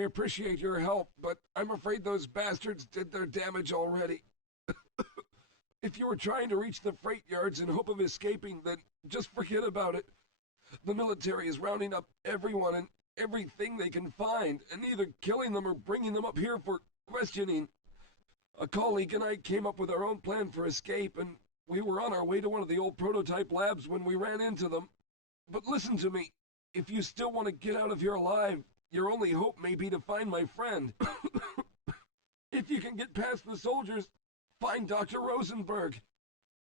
I appreciate your help, but I'm afraid those bastards did their damage already. If you were trying to reach the freight yards in hope of escaping, then just forget about it. The military is rounding up everyone and everything they can find, and either killing them or bringing them up here for questioning. A colleague and I came up with our own plan for escape, and we were on our way to one of the old prototype labs when we ran into them. But listen to me. If you still want to get out of here alive, your only hope may be to find my friend. If you can get past the soldiers, find Dr. Rosenberg.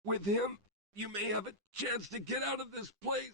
With him, you may have a chance to get out of this place.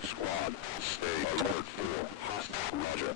Squad, stay alert for hostile. Roger.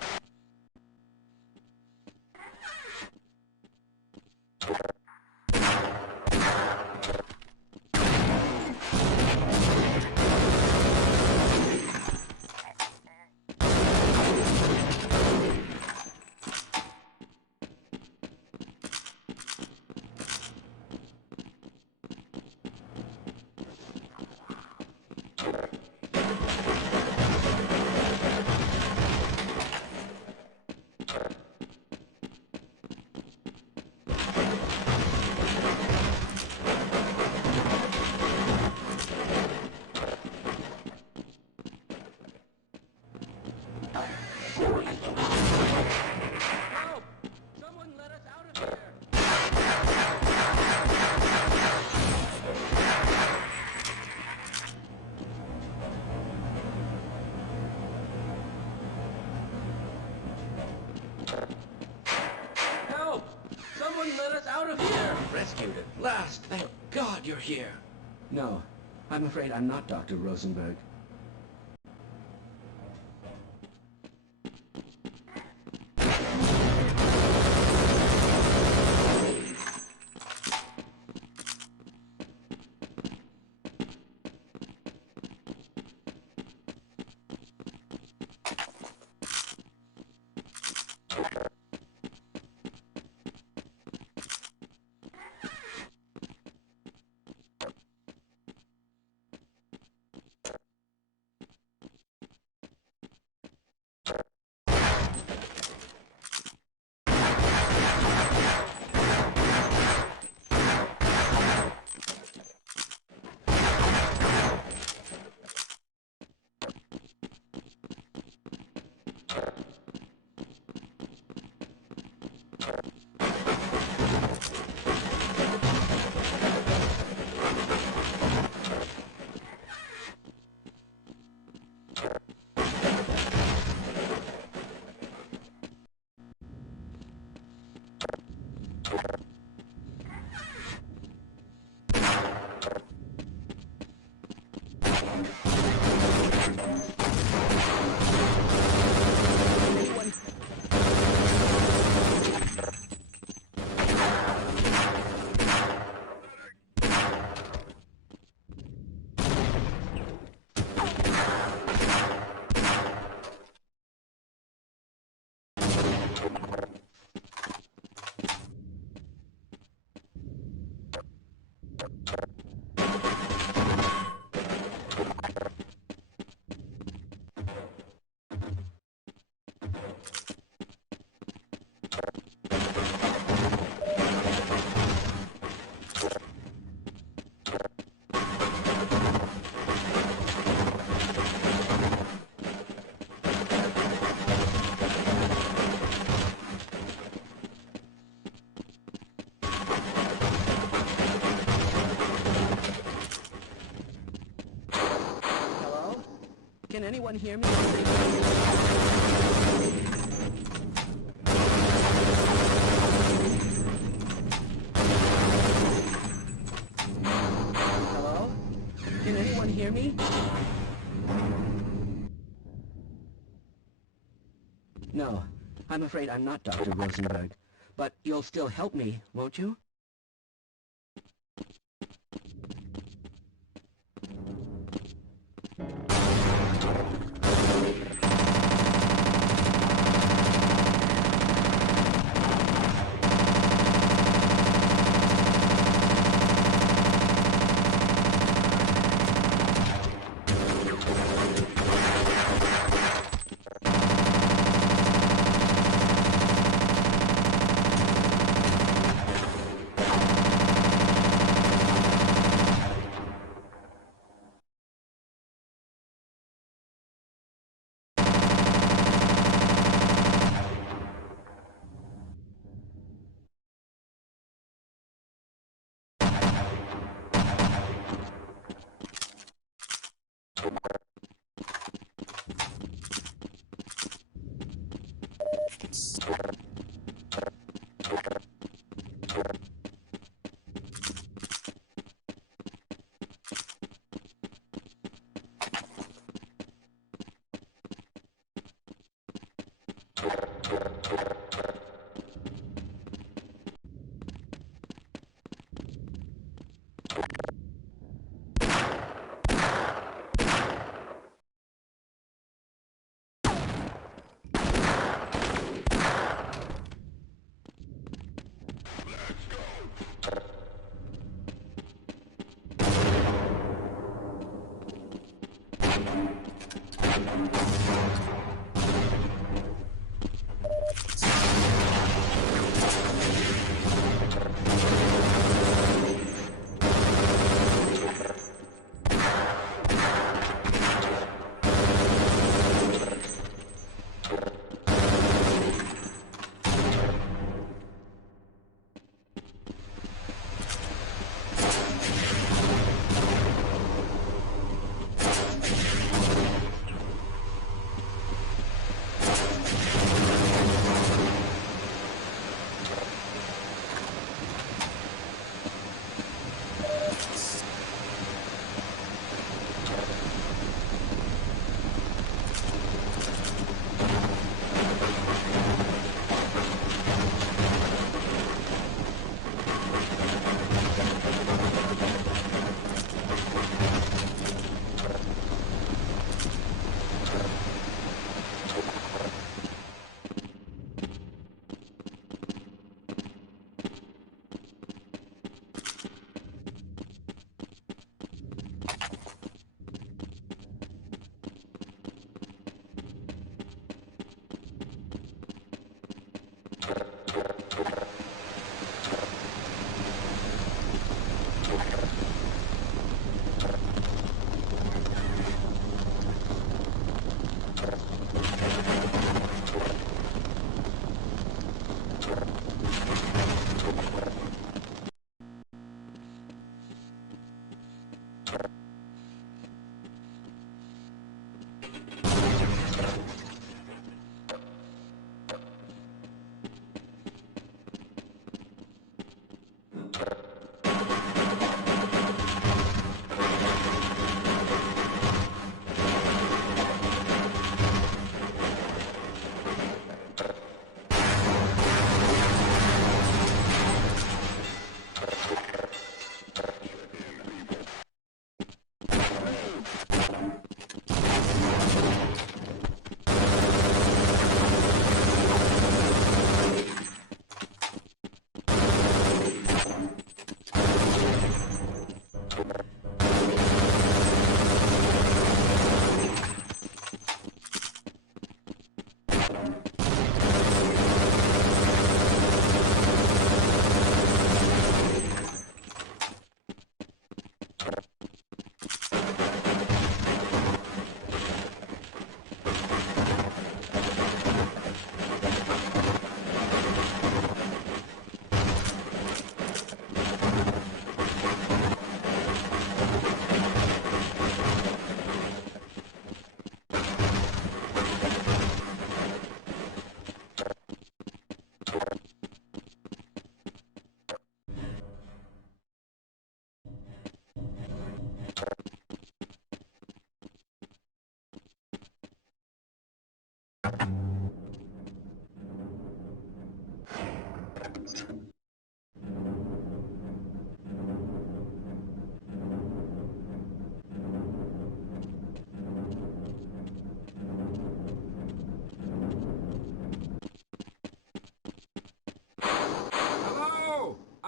Rescued at last. Thank God you're here. No, I'm afraid I'm not Dr. Rosenberg. Can anyone hear me? Hello? Can anyone hear me? No, I'm afraid I'm not Dr. Rosenberg. But you'll still help me, won't you?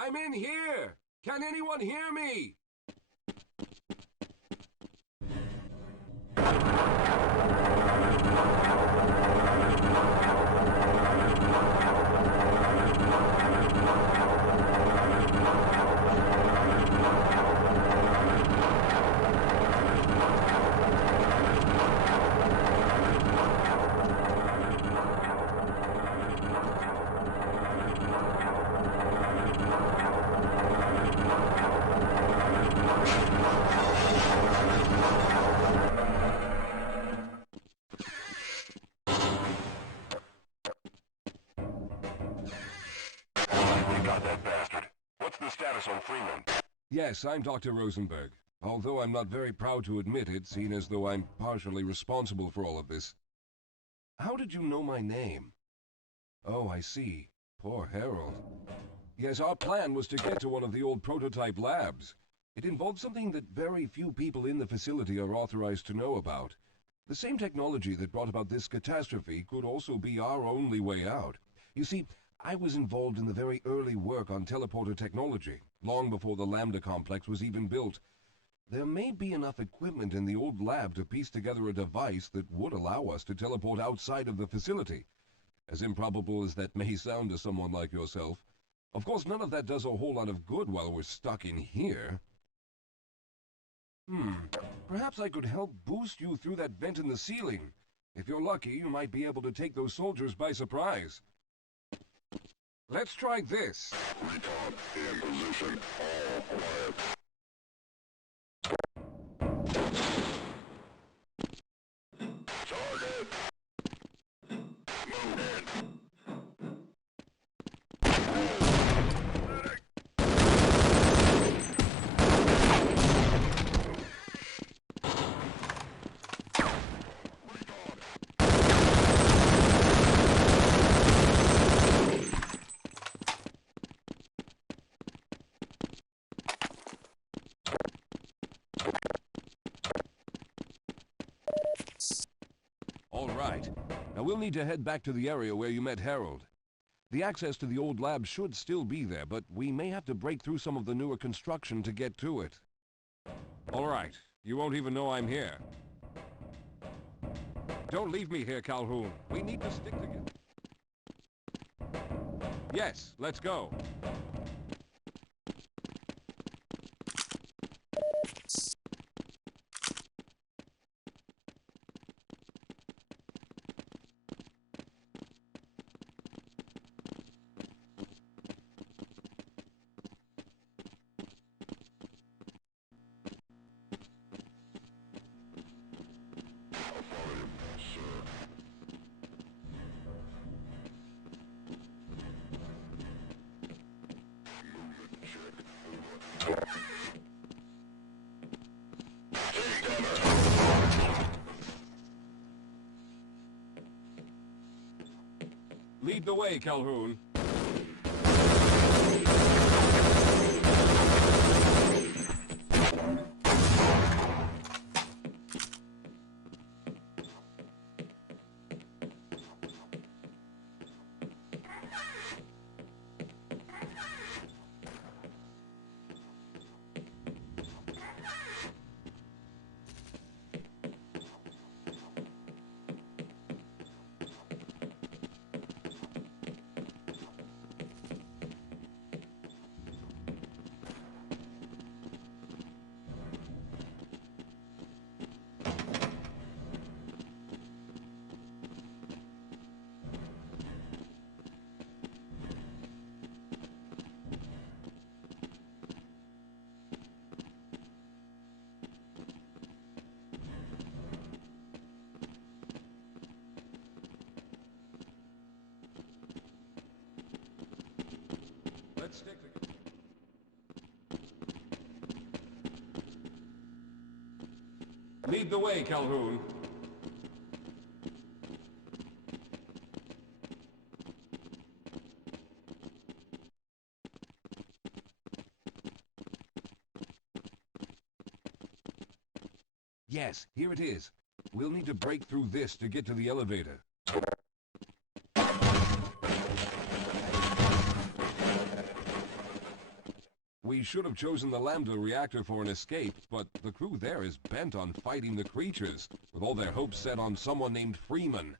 I'm in here! Can anyone hear me? On Freeman. Yes, I'm Dr. Rosenberg. Although I'm not very proud to admit it, seeing as though I'm partially responsible for all of this. How did you know my name? Oh, I see. Poor Harold. Yes, our plan was to get to one of the old prototype labs. It involved something that very few people in the facility are authorized to know about. The same technology that brought about this catastrophe could also be our only way out. You see, I was involved in the very early work on teleporter technology, long before the Lambda complex was even built. There may be enough equipment in the old lab to piece together a device that would allow us to teleport outside of the facility. As improbable as that may sound to someone like yourself. Of course, none of that does a whole lot of good while we're stuck in here. Perhaps I could help boost you through that vent in the ceiling. If you're lucky, you might be able to take those soldiers by surprise. Let's try this. Recon in position. All quiet. Target. Move in. All right. Now we'll need to head back to the area where you met Harold. The access to the old lab should still be there, but we may have to break through some of the newer construction to get to it. All right. You won't even know I'm here. Don't leave me here, Calhoun. We need to stick together. Yes, let's go. Lead the way, Calhoun. Let's stick together. Lead the way, Calhoun. Yes, here it is. We'll need to break through this to get to the elevator. We should have chosen the Lambda reactor for an escape, but the crew there is bent on fighting the creatures, with all their hopes set on someone named Freeman.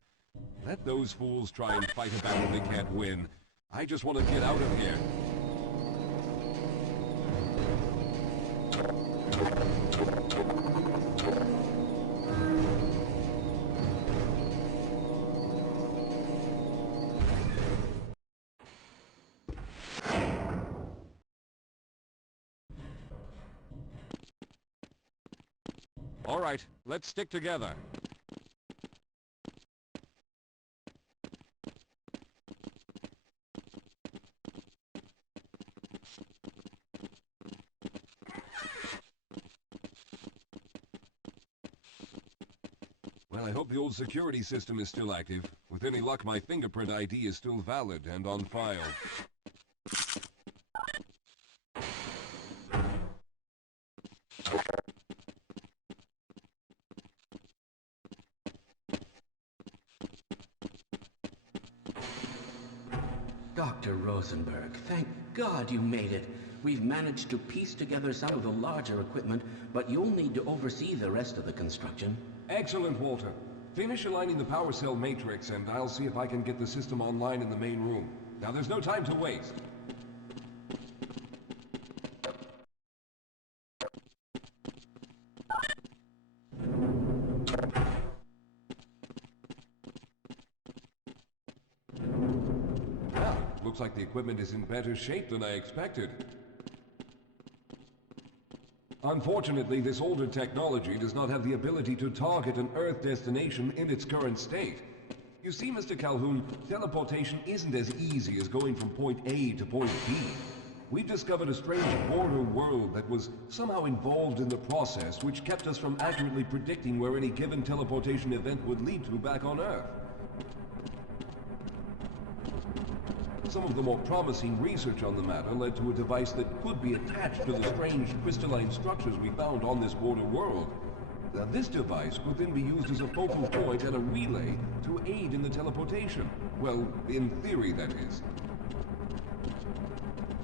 Let those fools try and fight a battle they can't win. I just want to get out of here. All right, let's stick together. Well, I hope the old security system is still active. With any luck, my fingerprint ID is still valid and on file. Dr. Rosenberg, thank God you made it. We've managed to piece together some of the larger equipment, but you'll need to oversee the rest of the construction. Excellent, Walter. Finish aligning the power cell matrix, and I'll see if I can get the system online in the main room. Now, there's no time to waste. Well, looks like the equipment is in better shape than I expected. Unfortunately, this older technology does not have the ability to target an Earth destination in its current state. You see, Mr. Calhoun, teleportation isn't as easy as going from point A to point B. We've discovered a strange border world that was somehow involved in the process, which kept us from accurately predicting where any given teleportation event would lead to back on Earth. Some of the more promising research on the matter led to a device that could be attached to the strange crystalline structures we found on this border world. Now, this device could then be used as a focal point and a relay to aid in the teleportation. Well, in theory, that is.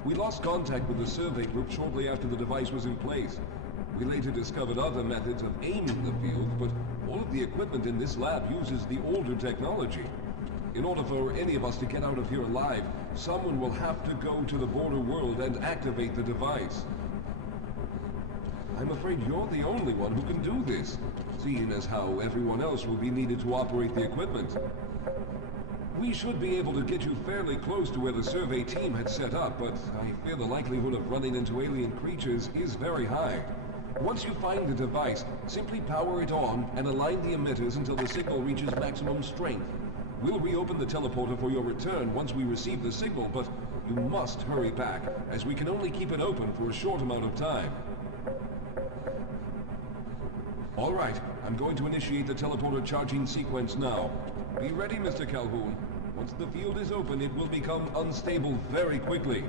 We lost contact with the survey group shortly after the device was in place. We later discovered other methods of aiming the field, but all of the equipment in this lab uses the older technology. In order for any of us to get out of here alive, someone will have to go to the border world and activate the device. I'm afraid you're the only one who can do this, seeing as how everyone else will be needed to operate the equipment. We should be able to get you fairly close to where the survey team had set up, but I fear the likelihood of running into alien creatures is very high. Once you find the device, simply power it on and align the emitters until the signal reaches maximum strength. We'll reopen the teleporter for your return once we receive the signal, but you must hurry back, as we can only keep it open for a short amount of time. All right, I'm going to initiate the teleporter charging sequence now. Be ready, Mr. Calhoun. Once the field is open, it will become unstable very quickly.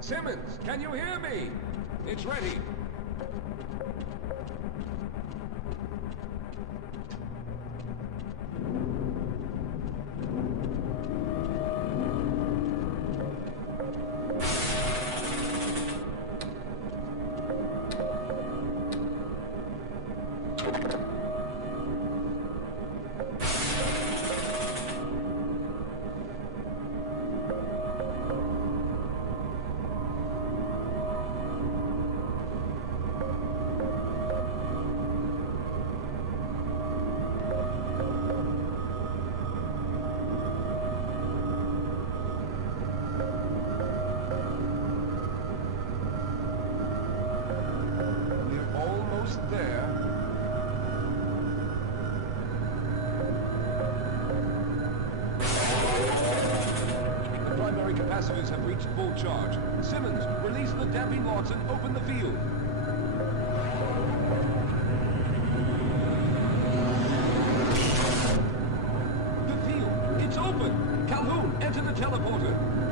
Simmons, can you hear me? It's ready. There. The primary capacitors have reached full charge. Simmons, release the damping locks and open the field. The field, it's open! Calhoun, enter the teleporter.